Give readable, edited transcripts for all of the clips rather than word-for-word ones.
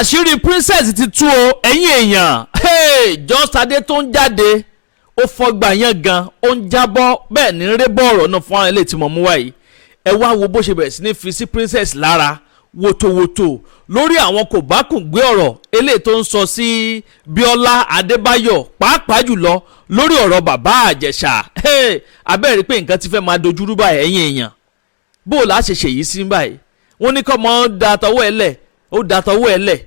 àṣírí princess ti tú o ẹ̀yin èèyàn. Hey, just Adetoun jáde ó fọgbà yẹn gan ó ń jábọ́ bẹ́ẹ̀ ní rébọ̀ ọ̀rọ̀ náà fún àwọn ilé tí mo mú wáyé. Ẹ wá wo bó ṣe bẹ̀rẹ̀ sí ní fi sí princess lára wòtòwòtò lórí àwọn kò bá kùn gbé ọ̀rọ̀ eléyìí tó ń sọ sí Bíọ́lá Adébáyọ̀ pàápàá jùlọ lórí ọ̀rọ̀ bàbá Ìjẹ̀ṣà. Abẹ́rẹ́ pé nǹkan ti fẹ́ máa dojúrú báyìí ẹ̀yin èèyàn bó o láṣẹ ṣèyí sí báyìí wọ́n ní kọ́ mọ́ da tọwọ́ ẹ lẹ̀ ó da tọwọ́ ẹ lẹ̀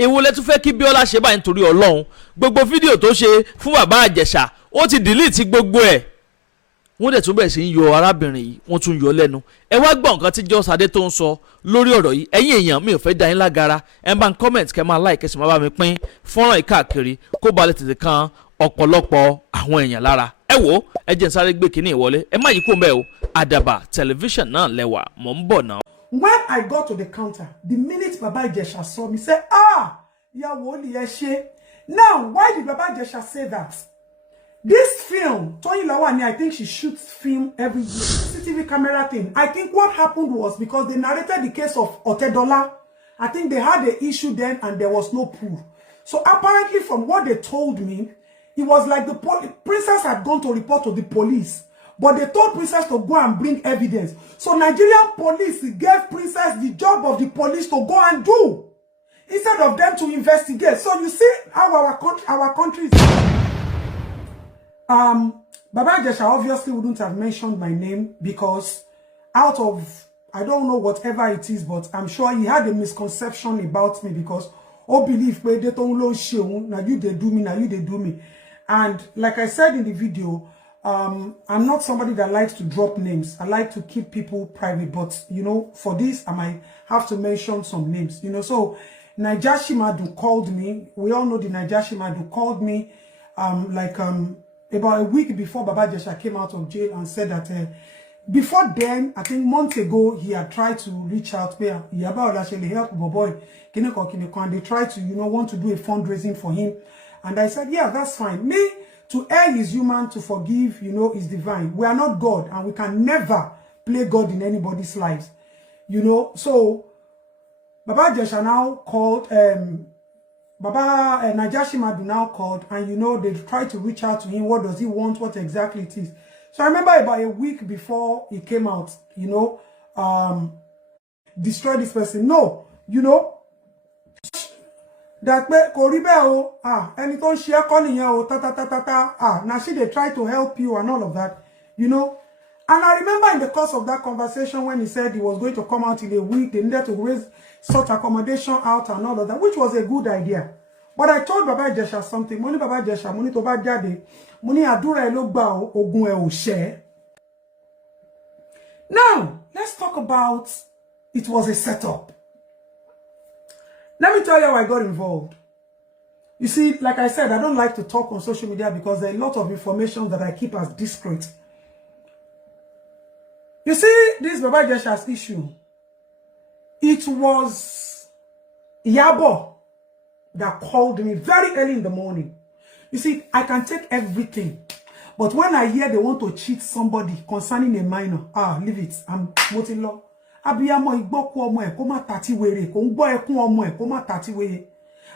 èwo lẹ tún fẹ́ kí Bíọ́lá ṣe báyìí nítorí Ọlọ́run gbogbo fídíò tó ṣe fún bàbá Ìjẹ̀ṣà ó ti dìlítì gbogbo ẹ̀ wọ́n dẹ̀ tún bẹ̀rẹ̀ sí ń yọ arábìnrin yìí wọ́n tún yọ lẹ́nu ẹ wá gbọ́ nǹkan tí Just Adetoun sọ lórí ọ̀rọ̀ yìí ẹ̀yin èèyàn mi ò fẹ́ da yín lágara ẹ bá ń comment kẹ́ máa like kẹ́sì máa bá mi pín fọ́nrán yìí káàkiri kó ba lè tètè kan ọ̀pọ̀lọpọ̀ àwọn èèyàn lára ẹ wò ẹ jẹ́ n sáré gbé kínní ìwọlé ẹ má yí kó mbẹ́ o Àdàbà tẹlifíṣàn náà lẹ́wà mò ń bọ̀ náà. When I got to the counter, the minute Baba Ijesha saw me, said, ìyàwó ni ẹ ṣe. Now, why did Baba Ijesha say that? This film, Toyin Lawani, I think she shoots film every year. CCTV camera thing. I think what happened was because they narrated the case of Otedola. I think they had an issue then and there was no proof. So apparently from what they told me, it was like the princess had gone to report to the police. But they told princess to go and bring evidence. So Nigerian police gave princess the job of the police to go and do. Instead of them to investigate. So you see how our country is. Baba Ijesha obviously wouldn't have mentioned my name because out of, I don't know whatever it is, but I'm sure he had a misconception about me because believe me, they don't show now you they do me, now you they do me. And like I said in the video, I'm not somebody that likes to drop names. I like to keep people private, but you know, for this I might have to mention some names, you know. So Najashi Madu called me. We all know the Najashi Madu called me about a week before Baba Ijesha came out of jail and said that before then, I think months ago, he had tried to reach out where he about actually help boy and they tried to, you know, want to do a fundraising for him. And I said, yeah, that's fine. Me, to err is human, to forgive, you know, is divine. We are not God and we can never play God in anybody's lives. You know, so Baba Ijesha now called, Najashi Madu now called, and you know, they tried to reach out to him. What does he want? What exactly it is? So I remember about a week before he came out, you know, destroy this person. No, you know, that anything share calling you, now she they try to help you and all of that, you know. And I remember in the course of that conversation when he said he was going to come out in a week, they needed to raise sort accommodation out and all of that, which was a good idea. But I told Baba Ijesha something. Money Baba Ijesha, money to bad jade, money adura elogba ogun e o share. Now, let's talk about it was a setup. Let me tell you how I got involved. You see, like I said, I don't like to talk on social media because there are a lot of information that I keep as discreet. You see, this Baba Ijesha's issue, it was Yabo that called me very early in the morning. You see, I can take everything. But when I hear they want to cheat somebody concerning a minor, leave it. I'm moting law. Abiyamo igboku omo e ko ma tati were, ko ngbo ekun omo e ko ma tati were.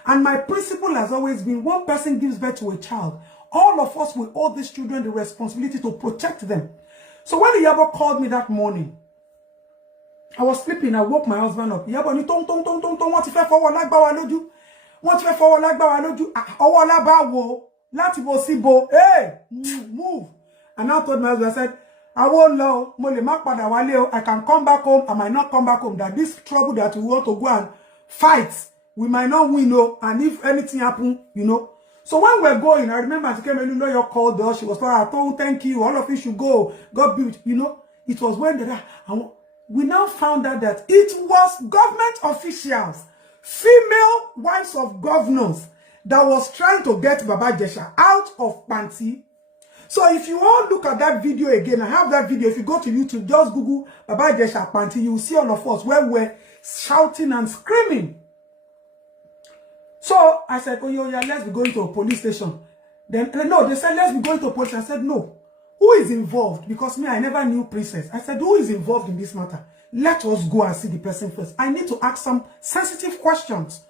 And my principle has always been, one person gives birth to a child, all of us will owe these children the responsibility to protect them. So when the Yabo called me that morning, I was sleeping. I woke my husband up. Yabo ni tong. What if I forward like bawa loju? What if I forward like bawa loju? Owo la bawo. Lati bo si bo. Hey, move. And I told my husband, I said, I won't know. I can come back home. I might not come back home. That this trouble that we want to go and fight, we might not win. And if anything happen, you know. So when we're going, I remember she came and your called us. She was like, "Oh, thank you. All of you should go. God be with you." Know, it was when we now found out that it was government officials, female wives of governors, that was trying to get Baba Ijesha out of Panti. So if you all look at that video again, I have that video. If you go to YouTube, just Google Baba Ijesha Panti, you will see all of us where we're shouting and screaming. So I said, oh, yeah, let's be going to a police station. Then, no, they said, let's be going to a police station. I said, no. Who is involved? Because me, I never knew Princess. I said, who is involved in this matter? Let us go and see the person first. I need to ask some sensitive questions.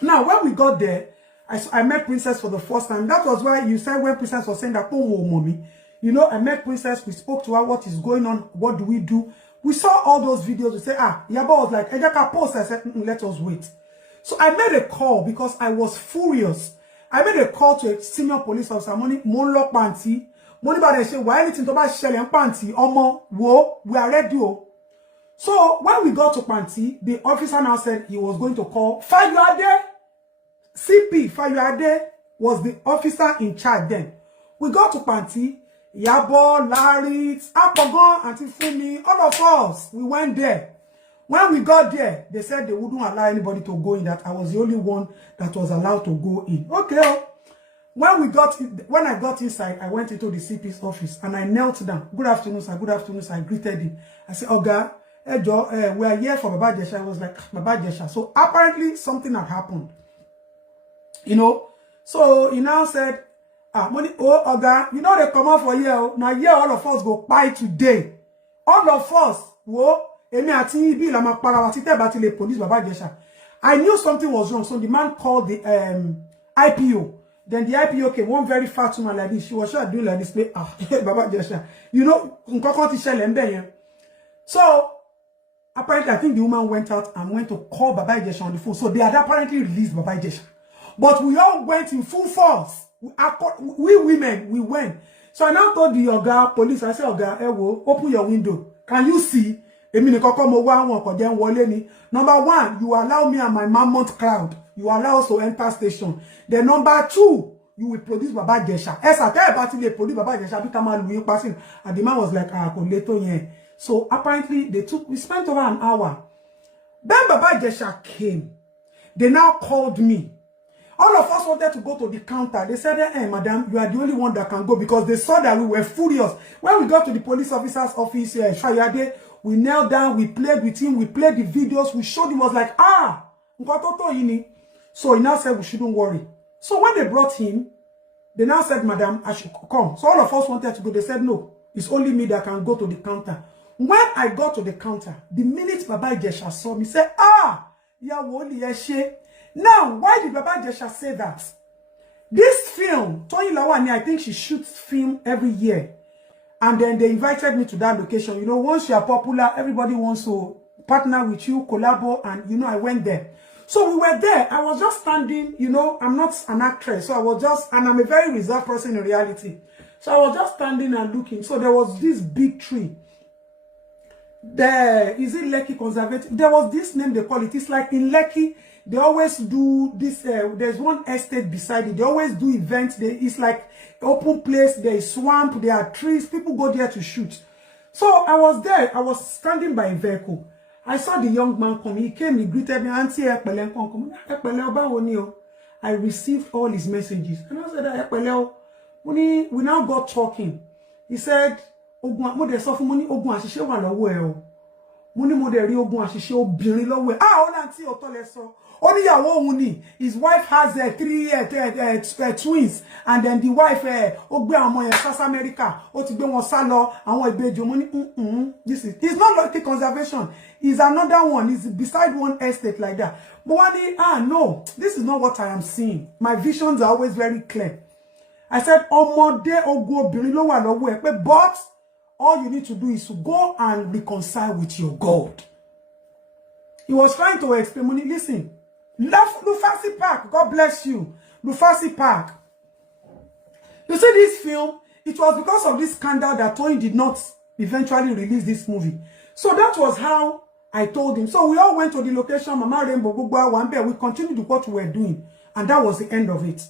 Now, when we got there, I met Princess for the first time. That was why you said when Princess was saying that, oh, mommy, you know, I met Princess. We spoke to her. What is going on? What do we do? We saw all those videos. We said, Yaba was like, Ejaka post. I said, let us wait. So I made a call because I was furious. I made a call to a senior police officer. Money, Monlo Panty. Money, but they say, why anything to buy Sele and Panty? Omo, wo, we are ready. So when we got to Panty, the officer now said he was going to call Fayuade. CP Fayuade was the officer in charge then. We got to Panty, Yabo, Larry, Apogon, Auntie Fumi, all of us, we went there. When we got there, they said they wouldn't allow anybody to go in, that I was the only one that was allowed to go in. Okay. When I got inside, I went into the CP's office and I knelt down. Good afternoon, sir. Good afternoon, sir. I greeted him. I said, Oga, we are here for Baba Ijesha. I was like, Baba Ijesha. So apparently something had happened. You know, so he now said, money, oh, Oga, you know they come out for here. Now here all of us go buy today. All of us, whoa, police Baba Ijesha. I knew something was wrong, so the man called the IPO. Then the IPO came, one very fat woman like this. She was sure doing like this. Baba Ijesha. You know, so apparently, I think the woman went out and went to call Baba Ijesha on the phone. So they had apparently released Baba Ijesha. But we all went in full force. We women, we went. So I now told the Oga police, I said, Oga, Ewo, open your window. Can you see? Number one, you allow me and my mammoth crowd. You allow us to enter station. Then number two, you will produce Baba Ijesha. They produce Baba Ijesha. And the man was like, so apparently we spent over an hour. Then Baba Ijesha came. They now called me. All of us wanted to go to the counter. They said, hey, madam, you are the only one that can go, because they saw that we were furious. When we got to the police officer's office, Shayade, we knelt down, we played with him, we played the videos, we showed him, was like, so he now said we shouldn't worry. So when they brought him, they now said, madam, I should come. So all of us wanted to go. They said, no, it's only me that can go to the counter. When I got to the counter, the minute Baba Ijesha saw me, said, now, why did Baba Ijesha say that? This film, Tony Lawani, I think she shoots film every year. And then they invited me to that location. You know, once you are popular, everybody wants to partner with you, collabo, and, you know, I went there. So we were there. I was just standing, you know, I'm not an actress. So I was just, and I'm a very reserved person in reality. So I was just standing and looking. So there was this big tree. There, is it Lekki Conservative? There was this name they call it. It's like in Lekki, they always do this. There's one estate beside it. They always do events. It's like open place. There is swamp. There are trees. People go there to shoot. So I was there. I was standing by a vehicle. I saw the young man come. He came. He greeted me. Auntie, I received all his messages. And I said, we now got talking. He said, his wife has three twins, and then the wife South America. This is, it's not like conservation. It's another one. It's beside one estate like that. But no, this is not what I am seeing. My visions are always very clear. I said, but all you need to do is to go and reconcile with your God. He was trying to explain, listen, Lufasi Park, God bless you. Lufasi Park. You see this film, it was because of this scandal that Tony did not eventually release this movie. So that was how I told him. So we all went to the location, Mama Rainbow, Gugba, Wambe. We continued what we were doing. And that was the end of it.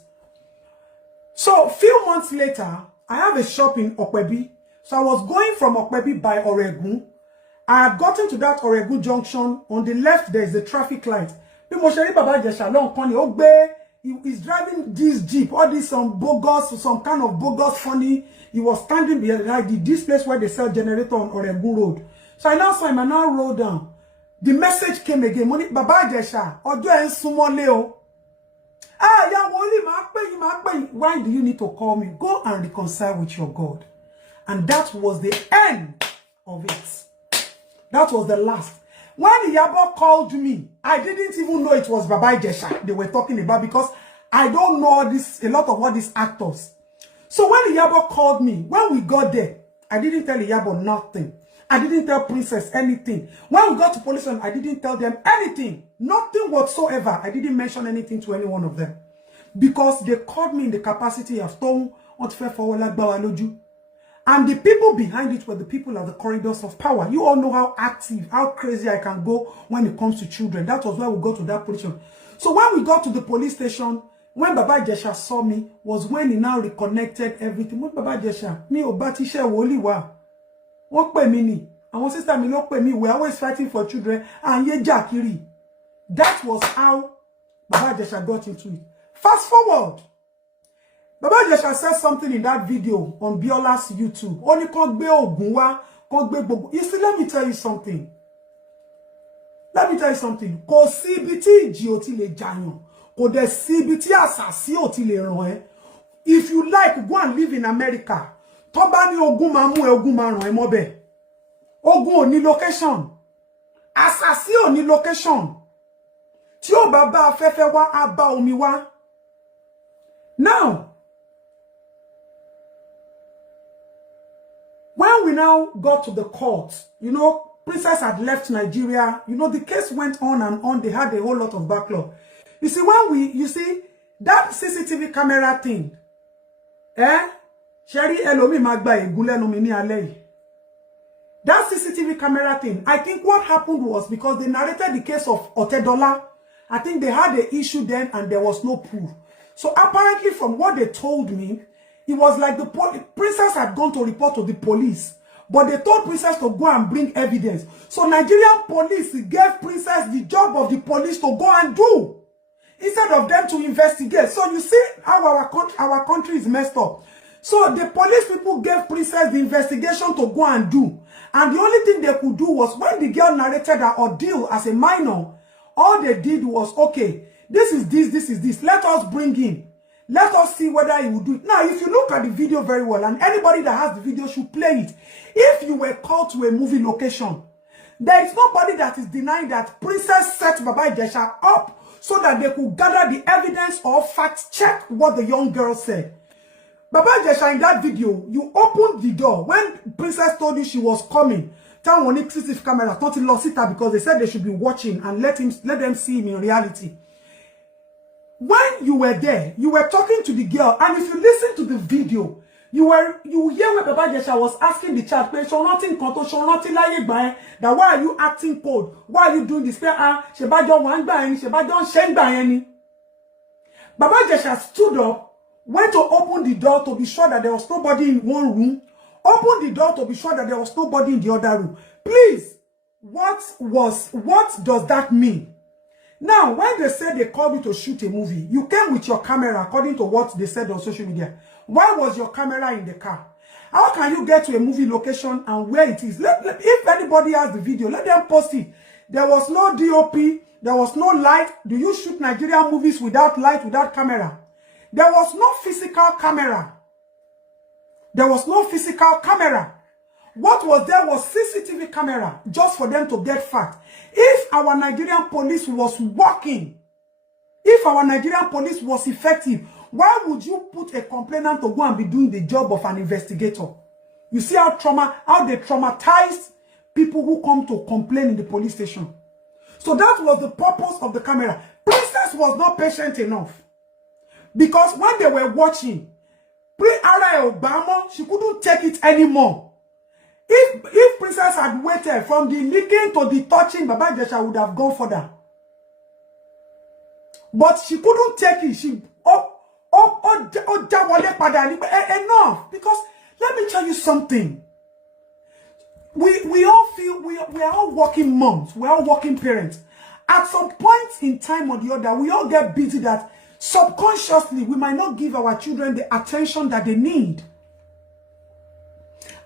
So a few months later, I have a shop in Okwebi. So I was going from Okwebi by Oregun. I had gotten to that Oregun junction. On the left, there is a traffic light. He's driving this Jeep, all this some kind of bogus funny. He was standing behind this place where they sell generator on Oregun Road. So I now saw him and now rolled down. The message came again. Baba Ijesha, why do you need to call me? Go and reconcile with your God. And that was the end of it. That was the last. When Iyabo called me, I didn't even know it was Baba Ijesha they were talking about because I don't know a lot of all these actors. So when Iyabo called me, when we got there, I didn't tell Iyabo nothing. I didn't tell Princess anything. When we got to police station, I didn't tell them anything. Nothing whatsoever. I didn't mention anything to any one of them. Because they called me in the capacity of Tom. And the people behind it were the people at the corridors of power. You all know how active, how crazy I can go when it comes to children. That was why we got to that position. So when we got to the police station, when Baba Ijesha saw me, was when he now reconnected everything. What Baba Ijesha? Me obati share woli wa. What pe mi ni? Our sister mi lo pe mi. We're always fighting for children. And ye jakiri. That was how Baba Ijesha got into it. Fast forward. Baba Ijesha said something in that video on Biola's YouTube. Only can't be ogunwa, can't be bogu. You see, let me tell you something. Let me tell you something. Ko CBT GOT le janyo. Ko de CBT asasi oti le ran. If you like, go and live in America. Toba ni ogun ma mu ogun ma ran mo be. Ogun oni location. Asasi oni location. Tí o baba afẹ́fẹ́ wa aba omi wa. Now, when we now got to the court, you know, Princess had left Nigeria. You know, the case went on and on. They had a whole lot of backlog. You see, you see, that CCTV camera thing, Sherry Elomi Magba Egule no mini alei. That CCTV camera thing, I think what happened was because they narrated the case of Otedola. I think they had an issue then and there was no proof. So apparently from what they told me, it was like the princess had gone to report to the police. But they told princess to go and bring evidence. So Nigerian police gave princess the job of the police to go and do. Instead of them to investigate. So you see how our country is messed up. So the police people gave princess the investigation to go and do. And the only thing they could do was when the girl narrated her ordeal as a minor, all they did was, okay, this is this. Let us bring him. Let us see whether he will do it. Now, if you look at the video very well, and anybody that has the video should play it. If you were called to a movie location, there is nobody that is denying that Princess set Baba Ijesha up so that they could gather the evidence or fact check what the young girl said. Baba Ijesha, in that video, you opened the door. When Princess told you she was coming, tell one CCTV camera, not lost it because they said they should be watching and let them see him in reality. When you were there, you were talking to the girl, and if you listen to the video, you hear where Baba Ijesha was asking the child, that why are you acting cold? Why are you doing this? Baba Ijesha stood up, went to open the door to be sure that there was nobody in one room, opened the door to be sure that there was nobody in the other room. Please, what does that mean? Now, when they said they called you to shoot a movie, you came with your camera according to what they said on social media. Why was your camera in the car? How can you get to a movie location and where it is? If anybody has the video, let them post it. There was no DOP. There was no light. Do you shoot Nigerian movies without light, without camera? There was no physical camera. There was no physical camera. What was there was CCTV camera just for them to get fact. If our Nigerian police was working, if our Nigerian police was effective, why would you put a complainant to go and be doing the job of an investigator? You see how they traumatize people who come to complain in the police station. So that was the purpose of the camera. Princess was not patient enough. Because when they were watching, Pre-Ara Obama, she couldn't take it anymore. If Princess had waited from the licking to the touching, Baba Ijesha would have gone further. But she couldn't take it. She enough. Because let me tell you something. We all feel we are all working moms, we are all working parents. At some point in time or the other, we all get busy that subconsciously we might not give our children the attention that they need.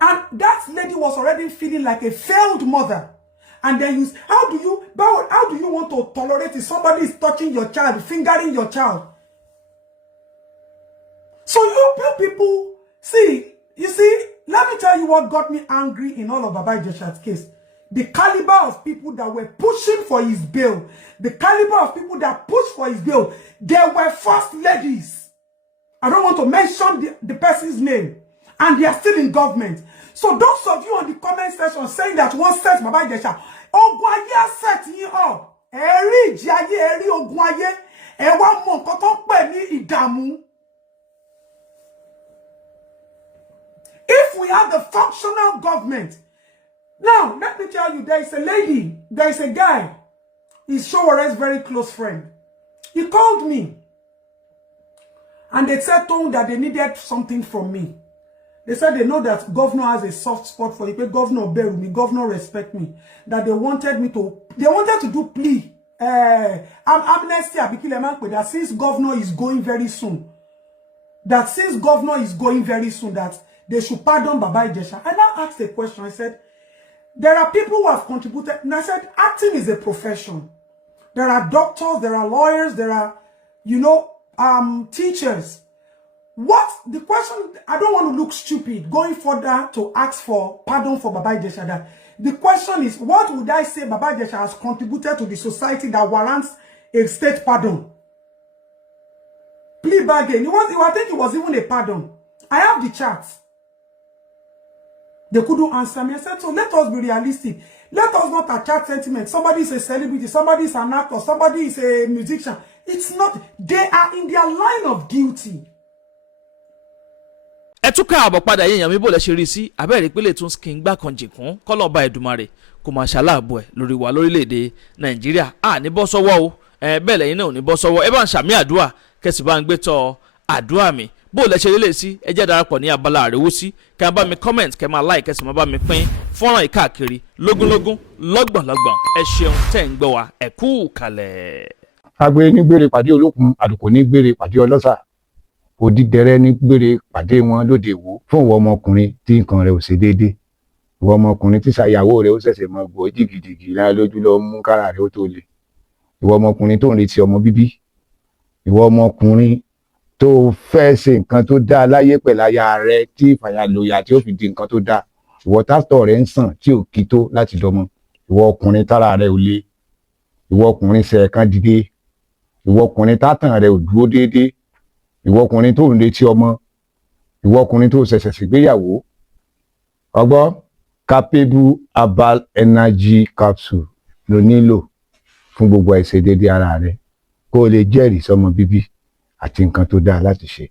And that lady was already feeling like a failed mother. And then how do you want to tolerate if somebody is touching your child, fingering your child? So you people, let me tell you what got me angry in all of Baba Ijesha's case. the caliber of people that were pushing for his bail, the caliber of people that pushed for his bail, there were first ladies. I don't want to mention the person's name. And they are still in government. So those of you on the comment section saying that one set Baba Ijesha, Ogwaye set you up. Eri jaye, eri Ogwaye, ewa mo koto pe ni idamu. If we have the functional government, now let me tell you, there is a lady, there is a guy, he's Showere's very close friend. He called me, and they said to him that they needed something from me. They said they know that governor has a soft spot for you. Governor bear me, governor respect me. That they wanted to do plea. Amnesty, that since governor is going very soon, that they should pardon Baba Ijesha. And I asked a question. I said, there are people who have contributed. And I said, acting is a profession. There are doctors, there are lawyers, there are, teachers. What the question, I don't want to look stupid going further to ask for pardon for Baba Ijesha. That the question is, what would I say Baba Ijesha has contributed to the society that warrants a state pardon? Plea bargain. I think it was even a pardon. I have the charts. They couldn't answer me. I said, so let us be realistic. Let us not attach sentiment. Somebody is a celebrity, somebody is an actor, somebody is a musician. It's not. They are in their line of guilty. ẹ tún káàbọ̀ padà yéèyàn mi bò lẹ́ ṣe rí sí abẹ́rẹ́ ìpínlẹ̀ tún skin gbà kan jìnkún kọ́lọ́ọ̀bá Èdùmàrè kò máa ṣàlàbọ̀ ẹ̀ lórí wa lórílẹ̀‐èdè Nàìjíríà ní bọ́ sọ́wọ́ o bẹ́ẹ̀ lẹ́yìn náà ò ní bọ́ sọ́wọ́ ẹ bá ń ṣàmì àdúrà kẹsì bá ń gbé tọ́ àdúrà mi bó lẹ́ ṣe rí sí ẹ jẹ́ darapọ̀ ní abala àrẹ̀wò sí kẹ́ ẹ bá mi comment kẹ́ ẹ máa like kẹsì máa bá mi pín fọ́nrán ìkáàkiri lógúnlógún lọ́gbọ̀nlọ́gbọ̀n ẹ ṣeun tẹ́ ń gbọ́ wa ẹ kú kalẹ̀. agbe ní gbére pàdé olókun àdùkò ní gbére pàdé ọlọ́sà òdìdẹrẹ́ ní gbére pàdé wọn lóde ìwò fún ìwọ ọmọkùnrin tí nǹkan rẹ̀ ò ṣe déédé, ìwọ ọmọkùnrin tí ṣàyàwó rẹ̀ ó ṣẹ̀ṣẹ̀ mọ gbọ́ jìgìjìgì lára lójú lọ mú kára rẹ̀ ó tó le, ìwọ ọmọkùnrin tó ń retí ọmọ bíbí, ìwọ ọmọkùnrin tó fẹ́ ṣe nǹkan tó dáa láyé pẹ̀lú aya rẹ̀ tí ìfàyàlòyà tí ó fi di nǹkan tó dáa, ìwọ tásítọ̀ rẹ̀ ń sàn tí ò kí tó láti dọmọ, ìwọ ọkùnrin tára rẹ̀ ò le, ìwọ ọkùnrin ṣẹ̀ẹ̀kan dìde, ìwọ ọkùnrin tátàn rẹ̀ ò dúró déédéé, ìwọ ọkùnrin tó ń retí ọmọ, ìwọ ọkùnrin tó ṣẹ̀ṣẹ̀ ṣègbéyàwó, ọgbọ́ capable herbal energy capsule ló nílò fún gbogbo àìṣedéédé ara rẹ kó o lè jẹ́rìí sọmọ bíbí àti nǹkan tó dáa láti ṣe.